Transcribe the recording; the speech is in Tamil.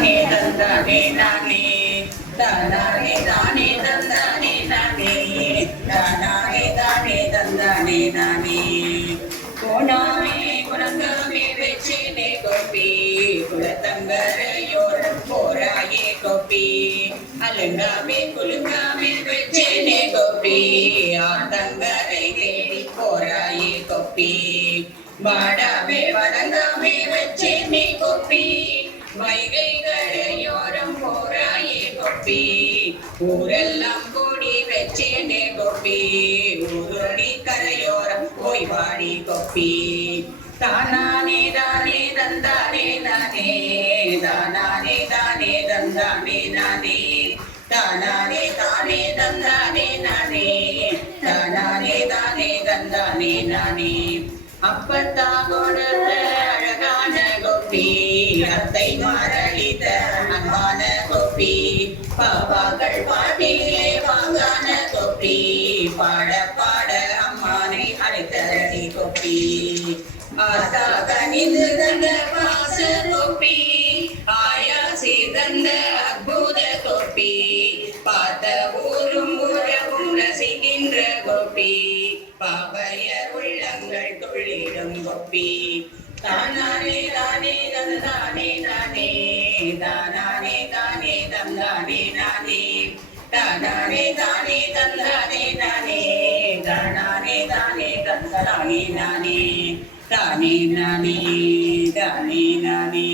தானே தந்தானே நானே தானே தானே தந்தானே நானே தானே தானே தந்தானே நானே கோணாமே குணங்காமே வெச்சேனே கோப்பி குலத்தங்கரையோரம் போராயே கோப்பி அலுங்காமே குலுங்காமே வெச்சேனே கோப்பி ஆத்தங்கரை தேடி போராயே கோப்பி வாடாமே வணங்காமே வெச்சேனே கோப்பி வைகை கரையோரம் போராயே கோப்பி ஊரெல்லாம் கூடி வெச்சேனே கோப்பி ஊரோடி கரையோரம் போய் வாடி கோப்பி தானானே தானே தந்தானே நானே தானானே தானே தந்தானே நானே தானானே தானே தந்தானே நானே தானானே தானே தந்தானே நானே அப்பத்தா கொடுத்த அழகான கோப்பி அத்தை மாரளித்த அன்பான கோப்பி பாபாக்கள் பாட்டிலே வாங்கான கோப்பி பாட பாட அம்மானை அழைத்தரடி கோப்பி ஆசா கனிந்து தந்த பாச கோப்பி ஆயாசி தந்த அற்புத கோப்பி பார்த்த ஊரும் உறவும் ரசிக்கின்ற கோப்பி பாவையர் உள்ளங்கள் துள்ளிடும் கோப்பி தானானே தானே தந்தானே நானே தானானே தானே தந்தானே நானே தானானே தானே தந்தானே நானே தானானே தானே தந்தானே நானே தானே நானே தானே நானே